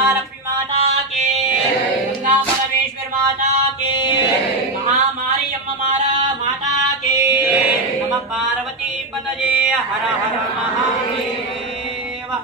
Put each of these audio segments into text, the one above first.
महालक्ष्मी माता के, गंगा परमेश्वर माता के, महामारी अम्मा माता के, नमः पार्वती पतये हर हर महादेव।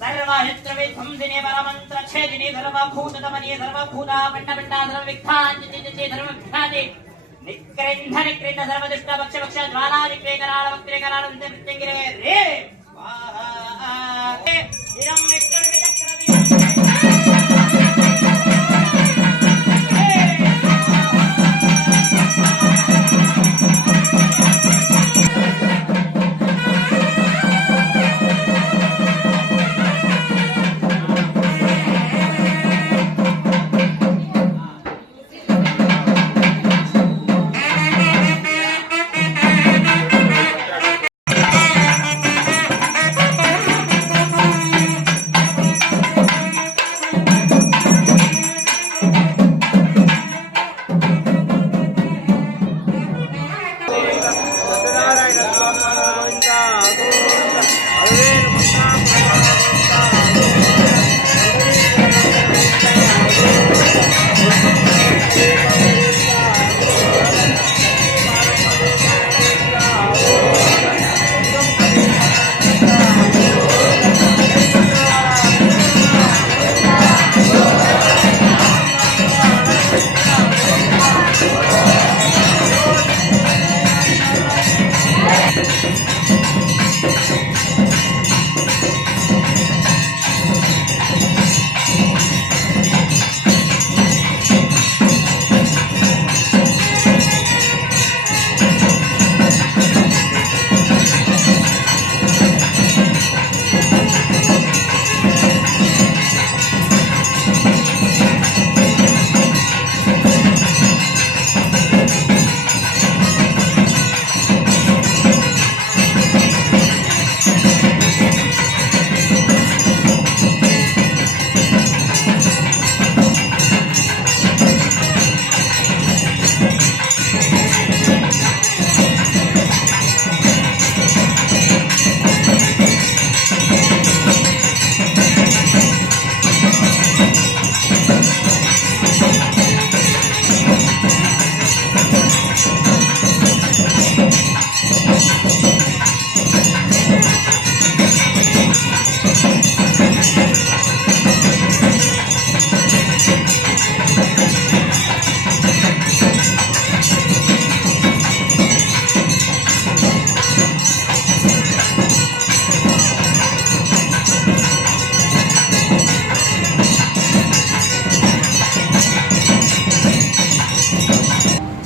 सर्वहित्रविध्वंसिने परमन्त्रच्छेदिने सर्वभूतदमने सर्वभूता पिण्डपिण्डा सर्वविघ्नाञ्चिते सर्वविघ्नाते निकृन्ध निकृन्ध सर्वदुष्टभक्षभक्ष ज्वालादिक्रेकराळवक्त्रेकराळ प्रत्यङ्गिरे रे स्वाहा इदं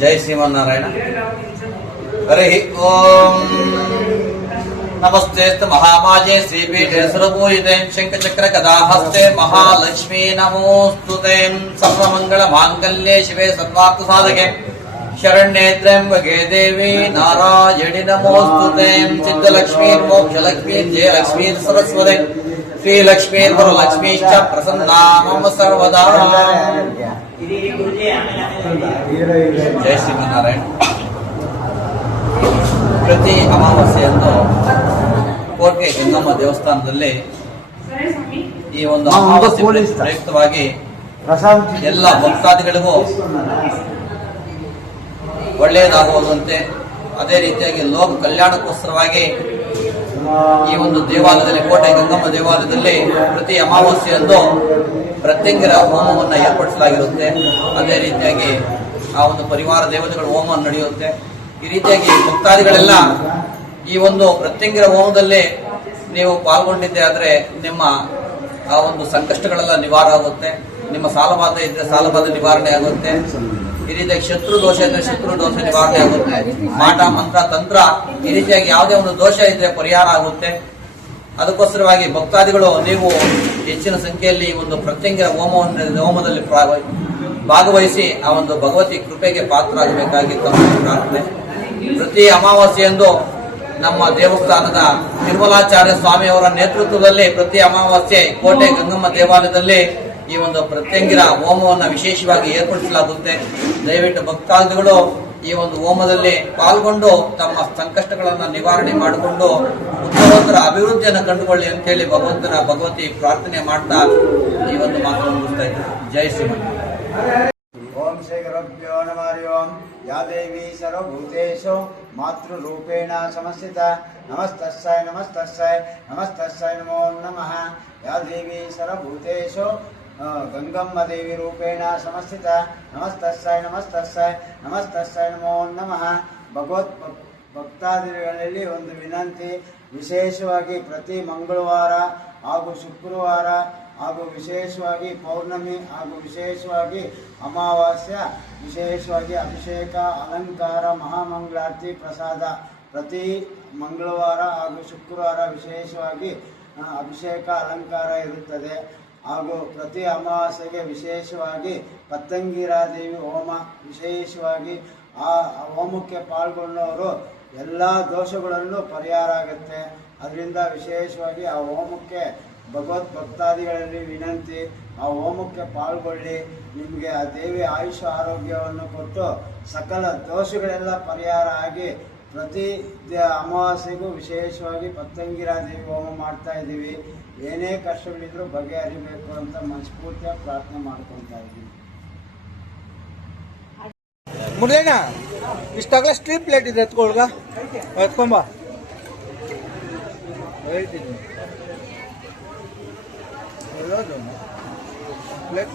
जय श्रीमन्नारायण। हरि ओम। नमस्ते महामाजे श्रीपीठे सुरपूजिते शंखचक्र गदाहस्ते महालक्ष्मी नमोस्तुते। सर्वमंगल मांगल्ये शिवे सर्वार्थ साधके शरण्ये त्र्यंबके देवी नारायणि नमोस्तुते। सिद्धलक्ष्मी मोक्षलक्ष्मी जयलक्ष्मी सरस्वती श्रीलक्ष्मी वरलक्ष्मी च प्रसन्ना मम सर्वदा। जय श्रीमन्नारायण। ಪ್ರತಿ ಅಮಾವಾಸ್ಯೆಯಂದು ಕೋಟೆ ಗಂಗಮ್ಮ ದೇವಸ್ಥಾನದಲ್ಲಿ ಈ ಒಂದು ಅಮಾವಾಸ್ಯೆ ಪ್ರಯುಕ್ತವಾಗಿ ಎಲ್ಲ ಭಕ್ತಾದಿಗಳಿಗೂ ಒಳ್ಳೆಯದಾಗುವುದಂತೆ, ಅದೇ ರೀತಿಯಾಗಿ ಲೋಕ ಕಲ್ಯಾಣಕ್ಕೋಸ್ಕರವಾಗಿ ಈ ಒಂದು ದೇವಾಲಯದಲ್ಲಿ, ಕೋಟೆ ಗಂಗಮ್ಮ ದೇವಾಲಯದಲ್ಲಿ ಪ್ರತಿ ಅಮಾವಾಸ್ಯೆಯಂದು ಪ್ರತ್ಯಂಗಿರ ಹೋಮವನ್ನು ಏರ್ಪಡಿಸಲಾಗಿರುತ್ತೆ. ಅದೇ ರೀತಿಯಾಗಿ ಆ ಒಂದು ಪರಿವಾರ ದೇವತೆಗಳ ಹೋಮ ನಡೆಯುತ್ತೆ. ಈ ರೀತಿಯಾಗಿ ಭಕ್ತಾದಿಗಳೆಲ್ಲ ಈ ಒಂದು ಪ್ರತ್ಯಂಗಿರ ಹೋಮದಲ್ಲಿ ನೀವು ಪಾಲ್ಗೊಂಡಿದ್ದೆ ಆದ್ರೆ ನಿಮ್ಮ ಆ ಒಂದು ಸಂಕಷ್ಟಗಳೆಲ್ಲ ನಿವಾರ ಆಗುತ್ತೆ. ನಿಮ್ಮ ಸಾಲಬಾಧ ಇದ್ರೆ ಸಾಲಬಾಧ ನಿವಾರಣೆ ಆಗುತ್ತೆ. ಈ ರೀತಿಯಾಗಿ ಶತ್ರು ದೋಷ ಇದ್ರೆ ಶತ್ರು ದೋಷ ನಿವಾರಣೆ ಆಗುತ್ತೆ. ಮಾಟ ಮಂತ್ರ ತಂತ್ರ ಈ ರೀತಿಯಾಗಿ ಯಾವುದೇ ಒಂದು ದೋಷ ಇದ್ರೆ ಪರಿಹಾರ ಆಗುತ್ತೆ. ಅದಕ್ಕೋಸ್ಕರವಾಗಿ ಭಕ್ತಾದಿಗಳು ನೀವು ಹೆಚ್ಚಿನ ಸಂಖ್ಯೆಯಲ್ಲಿ ಈ ಒಂದು ಪ್ರತ್ಯಂಗಿರ ಹೋಮದಲ್ಲಿ ಭಾಗವಹಿಸಿ ಆ ಒಂದು ಭಗವತಿ ಕೃಪೆಗೆ ಪಾತ್ರರಾಗಬೇಕಾಗಿ ತಮ್ಮ ಪ್ರಾರ್ಥನೆ. ಪ್ರತಿ ಅಮಾವಾಸ್ಯೆಯಂದು ನಮ್ಮ ದೇವಸ್ಥಾನದ ನಿರ್ಮಲಾಚಾರ್ಯ ಸ್ವಾಮಿಯವರ ನೇತೃತ್ವದಲ್ಲಿ ಪ್ರತಿ ಅಮಾವಾಸ್ಯೆ ಕೋಟೆ ಗಂಗಮ್ಮ ದೇವಾಲಯದಲ್ಲಿ ಈ ಒಂದು ಪ್ರತ್ಯಂಗಿರ ಹೋಮವನ್ನು ವಿಶೇಷವಾಗಿ ಏರ್ಪಡಿಸಲಾಗುತ್ತೆ. ದಯವಿಟ್ಟು ಭಕ್ತಾದಿಗಳು ಈ ಒಂದು ಹೋಮದಲ್ಲಿ ಪಾಲ್ಗೊಂಡು ತಮ್ಮ ಸಂಕಷ್ಟಗಳನ್ನು ನಿವಾರಣೆ ಮಾಡಿಕೊಂಡು ಉತ್ತರೋತ್ತರ ಅಭಿವೃದ್ಧಿಯನ್ನು ಕಂಡುಕೊಳ್ಳಿ ಅಂತೇಳಿ ಭಗವತಿ ಪ್ರಾರ್ಥನೆ ಮಾಡ್ತಾ ಈ ಒಂದು ಮಾತನ್ನು ಮುಗಿಸ್ತಾ ಇದ್ದಾರೆ. ಜೈ ಶ್ರೀಮನ್. ओम श्री गुरुभ्यो नमः। हरि ओम। या देवी सर्वभूतेषु मातृरूपेण समस्थिता नमस्तस्यै नमस्तस्यै नमस्तस्यै नमो नमः। या देवी सर्वभूतेषु गंगम्म देवी रूपेण समस्थिता नमस्तस्यै नमस्तस्यै नमस्तस्यै नमो नमः। ಭಗವತ್ ಭಕ್ತಾದಿಗಳಲ್ಲಿ ಒಂದು ವಿನಂತಿ, ವಿಶೇಷವಾಗಿ ಪ್ರತಿ ಮಂಗಳವಾರ ಹಾಗೂ ಶುಕ್ರವಾರ ಹಾಗೂ ವಿಶೇಷವಾಗಿ ಪೌರ್ಣಮಿ ಹಾಗೂ ವಿಶೇಷವಾಗಿ ಅಮಾವಾಸ್ಯ ವಿಶೇಷವಾಗಿ ಅಭಿಷೇಕ ಅಲಂಕಾರ ಮಹಾಮಂಗಳಾರತಿ ಪ್ರಸಾದ ಪ್ರತಿ ಮಂಗಳವಾರ ಹಾಗೂ ಶುಕ್ರವಾರ ವಿಶೇಷವಾಗಿ ಅಭಿಷೇಕ ಅಲಂಕಾರ ಇರುತ್ತದೆ. ಹಾಗೂ ಪ್ರತಿ ಅಮಾವಾಸ್ಯೆಗೆ ವಿಶೇಷವಾಗಿ ಪತ್ತಂಗಿರಾದೇವಿ ಹೋಮ ವಿಶೇಷವಾಗಿ ಆ ಹೋಮಕ್ಕೆ ಪಾಲ್ಗೊಂಡವರು ಎಲ್ಲ ದೋಷಗಳನ್ನು ಪರಿಹಾರ ಆಗುತ್ತೆ. ಅದರಿಂದ ವಿಶೇಷವಾಗಿ ಆ ಹೋಮಕ್ಕೆ ಭಗವತ್ ಭಕ್ತಾದಿಗಳಲ್ಲಿ ವಿನಂತಿ, ಆ ಹೋಮಕ್ಕೆ ಪಾಲ್ಗೊಳ್ಳಿ. ನಿಮಗೆ ಆ ದೇವಿ ಆಯುಷ ಆರೋಗ್ಯವನ್ನು ಕೊಟ್ಟು ಸಕಲ ದೋಷಗಳೆಲ್ಲ ಪರಿಹಾರ ಆಗಿ ಪ್ರತಿ ಅಮಾವಾಸ್ಯೆಗೂ ವಿಶೇಷವಾಗಿ ಪತ್ತಂಗಿರಾದೇವಿ ಹೋಮ ಮಾಡ್ತಾ ಇದ್ದೀವಿ. ಏನೇ ಕಷ್ಟಗಳಿದ್ರೂ ಬಗೆಹರಿಬೇಕು ಅಂತ ಮನಸ್ಫೂರ್ತಿಯಾಗಿ ಪ್ರಾರ್ಥನೆ ಮಾಡ್ಕೊತಾ ಇದ್ದೀವಿ. ಮುರಳೇನ ಇಷ್ಟಾಗಲ ಸ್ಟ್ರೀಟ್ ಪ್ಲೇಟ್ ಇದೆ, ಎತ್ಕೊಳ್ಗ ಎತ್ಕೊಂಬ. ಪ್ಲೇಟ್